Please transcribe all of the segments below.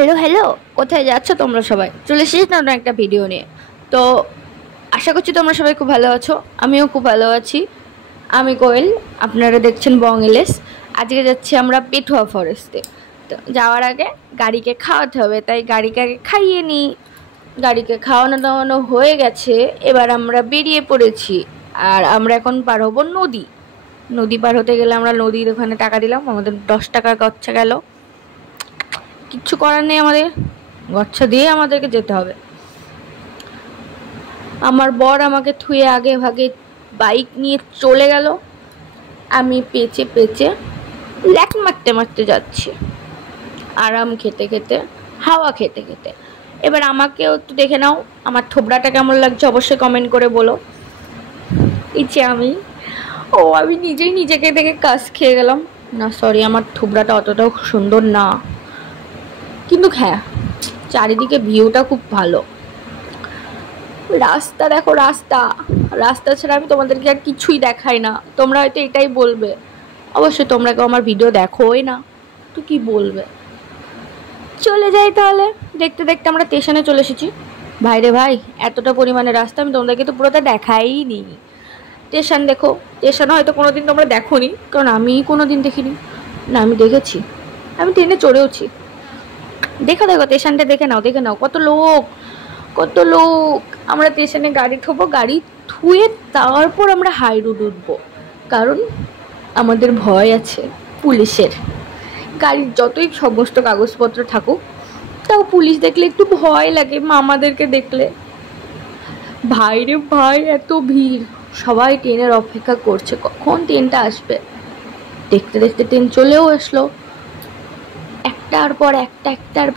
Hello hello, কোথায় যাচ্ছ তোমরা সবাই? চলে এসেছি নতুন একটা ভিডিও নিয়ে। তো আশা করছি তোমরা সবাই খুব ভালো আছো, আমিও খুব ভালো আছি। আমি কোয়েল, আপনারা দেখছেন বংএলএস। আজকে যাচ্ছি আমরা পেটুয়া ফরেস্টে। তো যাওয়ার আগে গাড়িকে খাওয়াতে হবে, তাই গাড়িকে আগে খাইয়ে নিই। গাড়িকে খাওয়ানো দাওয়ানো হয়ে গেছে, এবার আমরা বেরিয়ে পড়েছি। আর আমরা এখন পার হবো নদী। নদী পার হতে গেলে আমরা নদীর ওখানে টাকা দিলাম, আমাদের 10 টাকার খরচা গেল। কিচ্ছু করার নেই, আমাদের গচ্ছা দিয়ে আমাদেরকে যেতে হবে। আমার বর আমাকে থুয়ে আগে ভাগে বাইক নিয়ে চলে গেল, আমি পেঁচে পেঁচে ল্যাক মারতে মারতে যাচ্ছি, আরাম খেতে খেতে, হাওয়া খেতে খেতে। এবার আমাকেও একটু দেখে নাও, আমার থোবড়াটা কেমন লাগছে অবশ্যই কমেন্ট করে বলো। ইচ্ছে আমি নিজেই নিজেকে দেখে কাজ খেয়ে গেলাম। না সরি, আমার থোবড়াটা অতটাও সুন্দর না, কিন্তু হ্যাঁ চারিদিকে ভিউটা খুব ভালো। রাস্তা দেখো, রাস্তা রাস্তা ছাড়া আমি তোমাদেরকে আর কিছুই দেখাই না। তোমরা হয়তো এটাই বলবে, অবশ্যই তোমরা কেউ আমার ভিডিও দেখোই না, তো কি বলবে। চলে যাই তাহলে। দেখতে দেখতে আমরা স্টেশনে চলে এসেছি। ভাই রে ভাই, এতটা পরিমাণে রাস্তা আমি তোমাদেরকে তো পুরোটা দেখাই নি। স্টেশন দেখো, স্টেশনে হয়তো কোনোদিন তোমরা দেখোনি, কারণ আমি কোনোদিন দেখিনি। না আমি দেখেছি, আমি ট্রেনে চড়েওছি। দেখো দেখো স্টেশনটা দেখে নাও, দেখে নাও কত লোক, কত লোক। আমরা স্টেশনে গাড়ি থবো, গাড়ি থুয়ে তারপর আমরা হাই রোড উঠবো, কারণ আমাদের ভয় আছে পুলিশের। গাড়ির যতই সমস্ত কাগজপত্র থাকুক, তাও পুলিশ দেখলে একটু ভয় লাগে মামাদেরকে দেখলে। ভাই রে ভাই, এত ভিড়, সবাই ট্রেনের অপেক্ষা করছে কখন ট্রেনটা আসবে। দেখতে দেখতে ট্রেন চলেও আসলো, একটার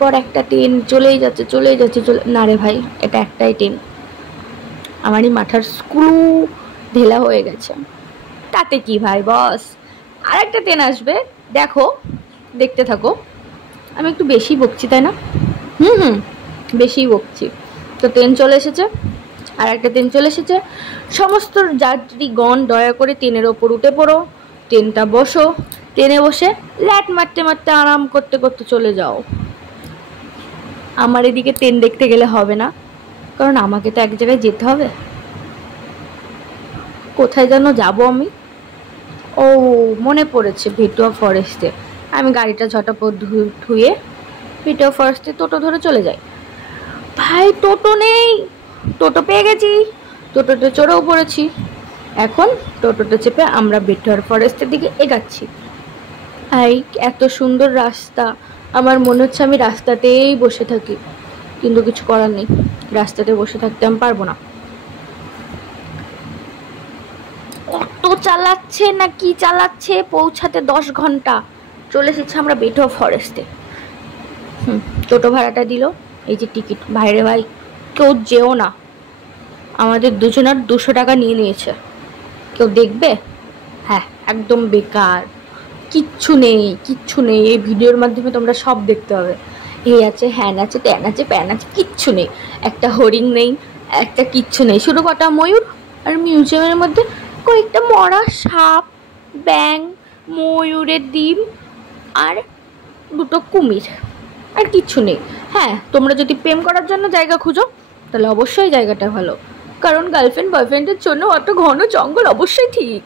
পর একটা ট্রেন চলেই যাচ্ছে চলেই যাচ্ছে না রে ভাই, এটা একটাই ট্রেন। আমারই মাথার স্ক্রু ঢেলা হয়ে গেছে, তাতে কি ভাই বস, আর একটা ট্রেন আসবে, দেখো, দেখতে থাকো। আমি একটু বেশি বকছি তাই না? বেশি বকছি। তো ট্রেন চলে এসেছে, আর একটা ট্রেন চলে এসেছে। সমস্ত যাত্রীগণ দয়া করে ট্রেনের ওপর উঠে পড়ো, ট্রেনটা বসো, ট্রেনে বসে ল্যাট মারতে মারতে আরাম করতে করতে চলে যাও। আমার এদিকে ট্রেন দেখতে গেলে হবে না, কারণ আমাকে তো এক জায়গায় যেতে হবে। কোথায় যেন যাব আমি, ও মনে পড়েছে, পেটুয়া ফরেস্টে। আমি গাড়িটা ঝটাপট ধুয়ে পেটুয়া ফরেস্টে টোটো ধরে চলে যাই। ভাই টোটো নেই, টোটো পেয়ে গেছি, টোটোতে চড়েও পড়েছি। এখন টোটোতে চেপে আমরা পেটুয়া ফরেস্টের দিকে এগাচ্ছি। এই এত সুন্দর রাস্তা, আমার মনে হচ্ছে আমি রাস্তাতেই বসে থাকি, কিন্তু কিছু করার নেই, রাস্তাতে বসে থাকতে আমি পারবো না। অটো চালাচ্ছে না কি চালাচ্ছে, পৌঁছাতে 10 ঘন্টা। চলে এসেছি আমরা পেটুয়া ফরেস্টে। টোটো ভাড়াটা দিল, এই যে টিকিট। ভাইরে ভাই, কেউ যেও না, আমাদের দুজনের 200 টাকা নিয়ে নিয়েছে। কেউ দেখবে? হ্যাঁ, একদম বেকার, কিচ্ছু নেই কিচ্ছু নেই। এই ভিডিওর মাধ্যমে তোমরা সব দেখতে হবে, এই আছে হ্যান আছে ট্যান আছে প্যান আছে, কিচ্ছু নেই। একটা হরিণ নেই, একটা কিচ্ছু নেই, শুধু কটা ময়ূর, আর মিউজিয়ামের মধ্যে কয়েকটা মরা সাপ, ব্যাং, ময়ূরের ডিম, আর 2টো কুমির, আর কিচ্ছু নেই। হ্যাঁ, তোমরা যদি প্রেম করার জন্য জায়গা খুঁজো, তাহলে অবশ্যই জায়গাটা ভালো, কারণ গার্লফ্রেন্ড বয়ফ্রেন্ডের জন্য অত ঘন জঙ্গল অবশ্যই ঠিক।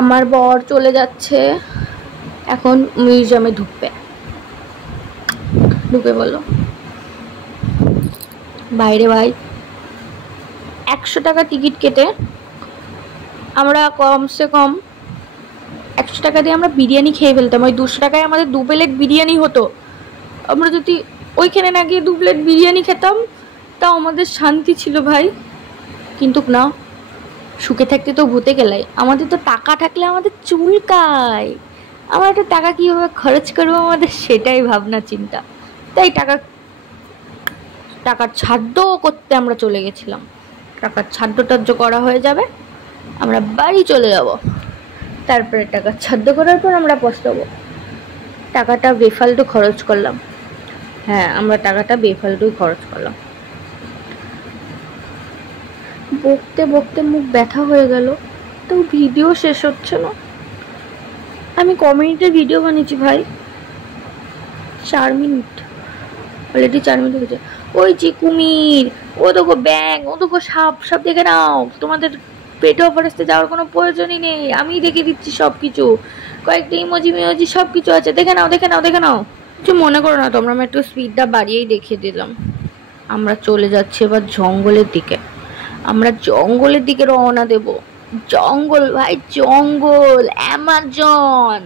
আমার বর চলে যাচ্ছে এখন মিউজিয়ামে ঢুকে বললো। বাইরে ভাই 100 টাকা টিকিট কেটে আমরা কমসে কম 100 টাকা দিয়ে আমরা বিরিয়ানি খেয়ে ফেলতাম। ওই 200 টাকায় আমাদের 2 প্লেট বিরিয়ানি হতো। আমরা যদি ওইখানে না গিয়ে 2 প্লেট বিরিয়ানি খেতাম, তাও আমাদের শান্তি ছিল ভাই। কিন্তু না, সুখে থাকতে তো ভূতে গেলাই। আমাদের তো টাকা থাকলে আমাদের চুলকায়, আমার একটা টাকা কীভাবে খরচ করবো আমাদের সেটাই ভাবনা চিন্তা। তাই টাকার ছাদ্য করতে আমরা চলে গেছিলাম। টাকার ছাদ্য টাদ্য করা হয়ে যাবে, আমরা বাড়ি চলে যাব। তারপরে টাকার ছাদ্য করার পর আমরা পস্তাবো, টাকাটা বেফালতু খরচ করলাম। হ্যাঁ, আমরা টাকাটা বেফালতুই খরচ করলাম। বকতে বকতে মুখ ব্যথা হয়ে গেল, তো ভিডিও শেষ হচ্ছে না। আমি কমিউনিটির ভিডিও বানিয়েছি ভাই, 4 মিনিট অলরেডি, 4 মিনিট হয়েছে। ওই যে কুমির, ও দেখো ব্যাং, ও দেখো সাপ, সব দেখে নাও। তোমাদের পেটে অফারেস্টে যাওয়ার কোনো প্রয়োজনই নেই, আমি দেখে দিচ্ছি সব কিছু। কয়েকটা ইমোজি মিমোজি সব কিছু আছে, দেখে নাও দেখে নাও দেখে নাও। কিছু মনে করো না তোমরা, আমি একটু স্পিডটা বাড়িয়েই দেখিয়ে দিলাম। আমরা চলে যাচ্ছি এবার জঙ্গলের দিকে। আমরা জঙ্গলের দিকে রওনা দেব। জঙ্গল ভাই, জঙ্গল, অ্যামাজন।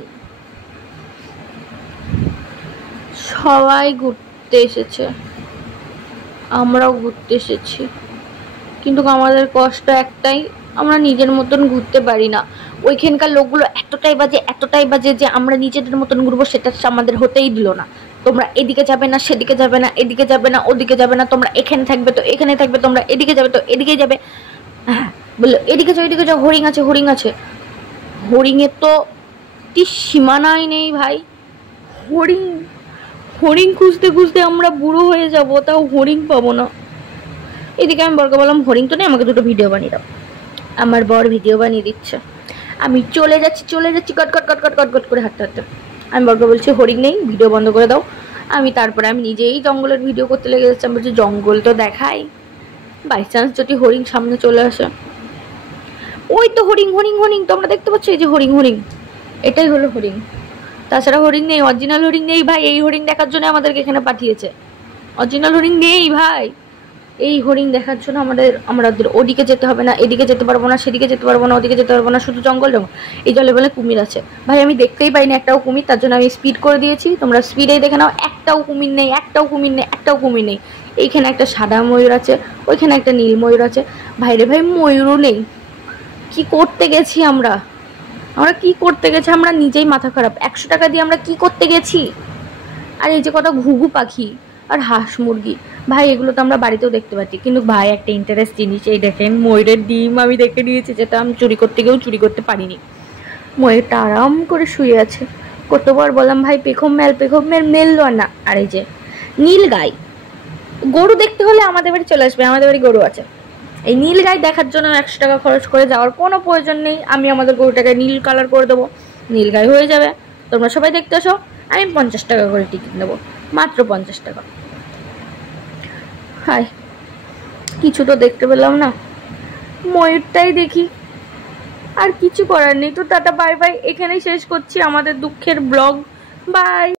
সবাই ঘুরতে এসেছে, আমরাও ঘুরতে এসেছি, কিন্তু আমাদের কষ্ট একটাই, আমরা নিজের মতন ঘুরতে পারি না। ওইখানকার লোকগুলো এতটাই বাজে যে আমরা নিজেদের মতন ঘুরবো সেটা আমাদের হতেই দিল না। তোমরা এদিকে যাবে না, সেদিকে যাবে না, এদিকে যাবে না, ওদিকে যাবে না, তোমরা এখানে থাকবে তো এখানে থাকবে, তোমরা এদিকে যাবে তো এদিকে যাবে। হ্যাঁ বললো এদিকে যাও এদিকে যাও, হরিণ আছে হরিণ আছে। হরিণের তো সীমানাই নেই ভাই। হরিণ হরিণ খুঁজতে খুঁজতে আমরা বুড়ো হয়ে যাব, তাও হরিণ পাবো না। এদিকে আমি বরকে বললাম হরিণ তো নেই, আমাকে দুটো ভিডিও বানিয়ে দাও। আমার বর ভিডিও বানিয়ে দিচ্ছে, আমি চলে যাচ্ছি কট কট কট কট কট কট করে হাঁটতে হাঁটতে। আমি বরকে বলছি হরিণ নেই, ভিডিও বন্ধ করে দাও। তারপরে আমি নিজেই জঙ্গলের ভিডিও করতে লেগে যাচ্ছি। আমি বলছি জঙ্গল তো দেখাই, বাই চান্স যদি হরিণ সামনে চলে আসে। ওই তো হরিণ হরিণ হরিণ, তোমরা দেখতে পাচ্ছ এই যে হরিণ হরিণ, এটাই হলো হরিণ। তাছাড়া হরিণ নেই, অরিজিনাল হরিণ নেই ভাই। এই হরিণ দেখার জন্য আমাদেরকে এখানে পাঠিয়েছে, অরিজিনাল হরিণ নেই ভাই। এই হরিণ দেখার জন্য আমাদের ওদিকে যেতে হবে না, এদিকে যেতে পারবো না, সেদিকে যেতে পারবো না, ওদিকে যেতে পারবো না, শুধু জঙ্গল জঙ্গল। এই জলে বলে কুমির আছে ভাই, আমি দেখতেই পাইনি একটাও কুমির, তার জন্য আমি স্পিড করে দিয়েছি। তোমরা স্পিডেই দেখে নাও, একটাও কুমির নেই, একটাও কুমির নেই, একটাও কুমির নেই। এইখানে একটা সাদা ময়ূর আছে, ওইখানে একটা নীল ময়ূর আছে। ভাইরে ভাই ময়ূরও নেই। কি করতে গেছি আমরা কি করতে গেছি, আমরা নিজেই মাথা খারাপ। 100 টাকা দিয়ে আমরা কি করতে গেছি। আর এই যে কটা ঘুঘু পাখি আর হাঁস মুরগি, ভাই এগুলো তো আমরা বাড়িতেও দেখতে পাচ্ছি, কিন্তু ভাই একটা ইন্টারেস্ট জিনিস, এই দেখেন ময়ূরের ডিম আমি দেখে নিয়েছি, যেটা আমি চুরি করতে গিয়েও চুরি করতে পারিনি। ময়ূরটা আরাম করে শুয়ে আছে। কতবার বললাম ভাই পেখম মেল মেললো না। আর এই যে নীল গাই, গরু দেখতে হলে আমাদের বাড়ি চলে আসবে, আমাদের বাড়ি গরু আছে। এই নীল গাই দেখার জন্য 100 টাকা খরচ করে যাওয়ার কোনো প্রয়োজন নেই। আমি আমাদের গরুটাকে নীল কালার করে দেবো, নীল গাই হয়ে যাবে। তোমরা সবাই দেখতে আসো, আমি 50 টাকা করে টিকিট নেবো, মাত্র 50 টাকা। হাই, কিছু তো দেখতে পেলাম না, ময়ূরটাই দেখি। আর কিছু করার নেই, তো টাটা বাই বাই, এখানেই শেষ করছি আমাদের দুঃখের ব্লগ। বাই।